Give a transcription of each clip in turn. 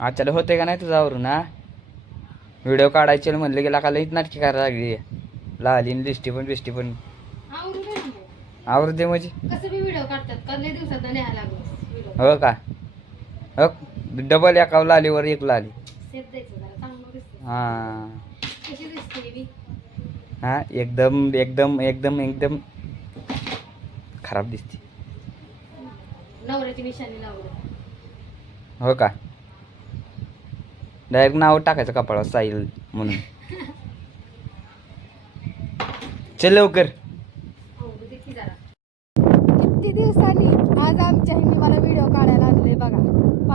आजच्याला होते का नाही तुझ्यावरून ना व्हिडिओ काढायचे म्हणलं गेला का लईच नाटकी करायला लागली लालीन लिस्टी पण आवडते म्हणजे कसं बी व्हिडिओ काढतात का लय दिवसात न्यायला लागलो हो का हो डबल एका लालीवर एक लाली सेफ द्यायचं जरा चांगलं दिसतं हा कशी दिसते बी हा एकदम एकदम एकदम एकदम खराब दिसते नवऱ्याची निशाणी लावलं हो का डायरेक्ट नाव टाकायचं कपाळावर साईल म्हणून चल लवकर किती दिवसांनी आज आमच्या ह्यांनी मला व्हिडिओ काढायला आणले बघा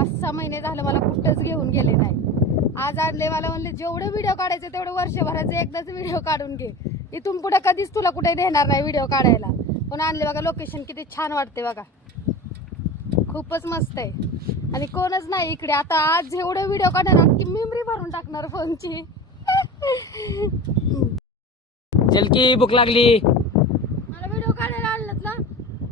5-6 महिने झालं मला कुठंच घेऊन गेले नाही आज आणले मला म्हणले जेवढे व्हिडिओ काढायचे तेवढे वर्षभराचे एकदाच व्हिडिओ काढून घे इथून पुढे कधीच तुला कुठे नेणार नाही व्हिडिओ काढायला पण आणले बघा लोकेशन किती छान वाटते बघा खूपच मस्त आहे आणि कोणच नाही इकडे आता आज एवढे व्हिडिओ काढणार की मेमरी भरून टाकणार फोनची चल की भूक लागली मला व्हिडिओ काढायला आणलं ना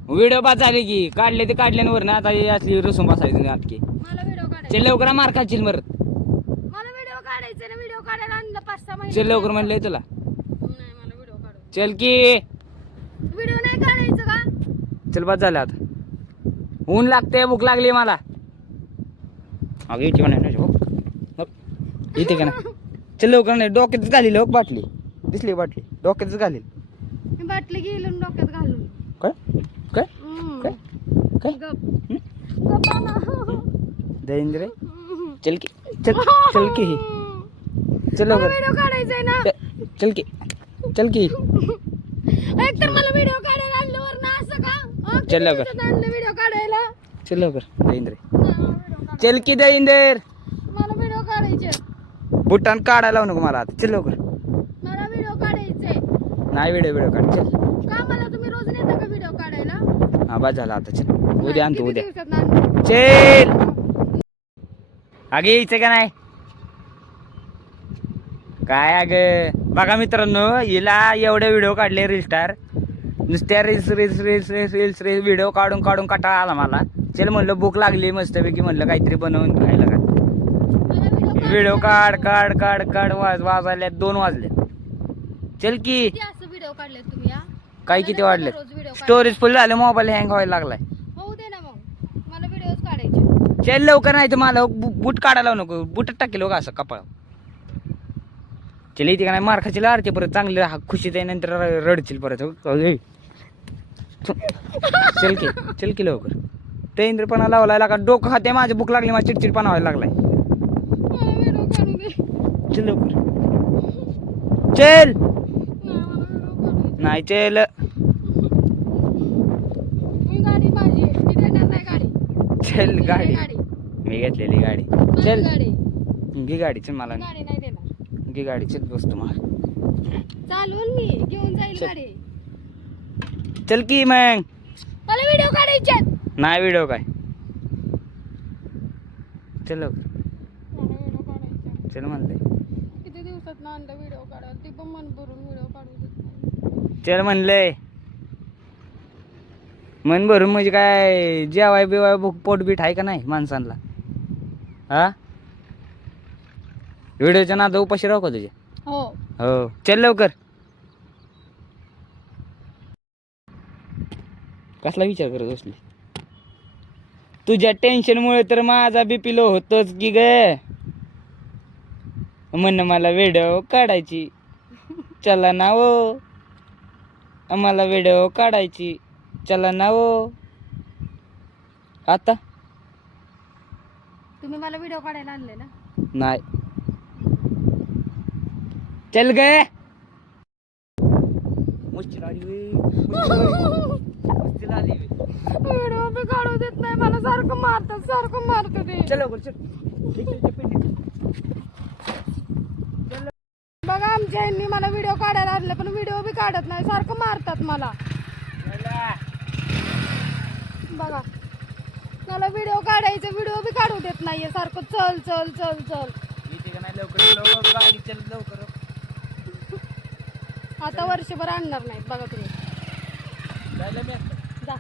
व्हिडिओ बाद झाले की काढले ते काढल्यावर ना आता असली रसून बसायचं नाटकी मला व्हिडिओ काढायचा चल लवकर मार खाशील मरत मला व्हिडिओ काढायचा ना व्हिडिओ काढायला आणलं 5-6 महिने चल लवकर म्हणलंय तुला नाही मला व्हिडिओ काढू चल की व्हिडिओ नाही काढायचं का चल बाद झालं आता ऊन लागते भूक लागली मला अगं इथे म्हणा इथे का नाही चल लवकर नाही डोक्यातच घाली लोक बाटली दिसली बाटली डोक्यातच घालील मी बाटली घेऊन डोक्यात घालून काय काय काय काय गप्पा ना देंद्रे चल की चल चल की चल लवकर व्हिडिओ काढायचा आहे ना चल की चल की एक तर मला व्हिडिओ काढायला आणलं वर ना असं का चल लवकर आणलं व्हिडिओ काढायला चल लवकर देंद्रे चल की देंद्र मला व्हिडिओ काढायचे बुटान काढायला लावू नको मला आता चल लवकर मला व्हिडिओ काढायचे नाही व्हिडिओ काढ चल का मला तुम्ही रोज नेता का व्हिडिओ काढायला हा बाद झाला आता चल उद्या आणतो किती उद्या दिवसात आणलं? चल अगे यायचं का नाही काय अग बघा मित्रांनो हिला एवढे व्हिडिओ काढले रील स्टार नुसत्या रील्स व्हिडिओ काढून काढून कंटाळा आला मला चल म्हणलं भूक लागली मस्तपैकी म्हणलं काहीतरी बनवून खायला का व्हिडिओ काढ काढ काढ काढ वाजल्या 2 वाजले चल की किती असं व्हिडिओ काढले तुम्ही या काय किती वाढले रोज व्हिडिओ स्टोरेज फुल झालं मोबाईल हँग व्हायला लागलाय होऊ दे ना मग मला व्हिडिओज काढायचे चल लवकर नाही तर मला बूट काढायला लावू नको बूटच टाकेल हो का असं कपाळ चल इथे का नाही मार खाशील आरती परत चांगले खुशीत आहे नंतर रडशील परत चल की लवकर तेंद्रपणा लावलाय का डोकं खाते माझी भूक लागली माझी चिडचिडपणा व्हायला लागलाय मला व्हिडिओ काढू दे चल लवकर चल नाही मला व्हिडिओ काढू नाही चल मी गाडी माझी मी देणार नाही गाडी चल गाडी गाडी मी घेतलेली गाडी माझी चल गाडी घे गाडी चल मला गाडी नाही देणार घे गाडी चल बसतो मला चालवून मी घेऊन जाईल चल. गाडी चल की मग मला व्हिडिओ काढायचे नाही व्हिडिओ काय चल लवकर मला व्हिडिओ काढायचे चल म्हणले किती दिवसात ना आणला व्हिडिओ काढायला ती पण मन भरून व्हिडिओ काढू देत नाही चल म्हणलंय मन भरून म्हणजे काय जेवाय बिवाय पोटबीट आहे का नाही माणसांना हा व्हिडिओच्या नादा उपाशी राहू का तुझे हो हो चल लवकर कसला विचार करत बसली तुझ्या टेन्शनमुळे तर माझा बीपी लो होतोच की ग म्हण मला व्हिडिओ काढायची चला ना हो आम्हाला व्हिडिओ काढायची चला ना हो आता तुम्ही मला व्हिडिओ काढायला आणले ना नाही चल गे व्हिडिओ बी काढू देत नाही मला सारखं मारतात ते चल लवकर चल बघा आमच्या ह्यांनी मला व्हिडिओ काढायला आणले पण व्हिडिओ बी काढत नाही सारखं मारतात मला बघा मला व्हिडिओ काढायचं व्हिडिओ बी काढू देत नाहीये सारखं चल चल चल चल आता वर्षभर आणणार नाहीत बघा तुम्ही जा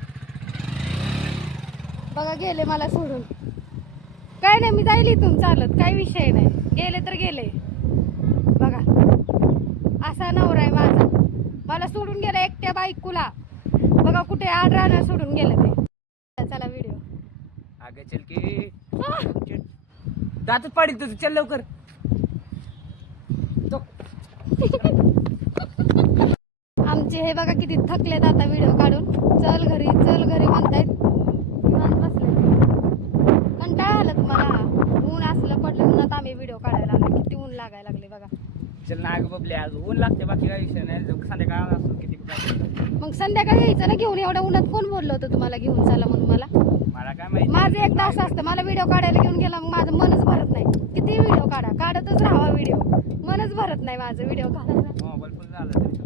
बघा गेले मला सोडून काय नाही, मी जाईल इथून चालत, काही विषय नाही, गेले तर गेले. बघा असा नवरा आहे माझा, मला सोडून गेला एकट्या बायकोला. बघा कुठे आड राहणार सोडून गेलं ते. चला व्हिडिओ. अगं चल की दातच पाडील तुझं, चल लवकर. आमचे हे बघा किती थकलेत आता व्हिडिओ काढून. चल घरी म्हणतायत. निवांत बसले. कंटाळा आला तुम्हाला? ऊन असलं पडलं उन्हात आम्ही व्हिडिओ काढायला लागले. किती ऊन लागायला लागले बघा. चल ना अगं बबले, आज ऊन लागते, बाकी काही विषय नाही. संध्याकाळ असतो किती मग संध्याकाळी यायचं ना घेऊन. एवढ्या उन्हात कोण बोललं होतं तुम्हाला घेऊन चला म्हणून? मला काय माहिती. माझं एकदा असं असतं, मला व्हिडिओ काढायला घेऊन गेला मग माझं मनच भरत नाही. किती व्हिडिओ काढतच राहावा व्हिडिओ, मनच भरत नाही माझं व्हिडिओ काढायला. मोबाईल फुल झाला तरी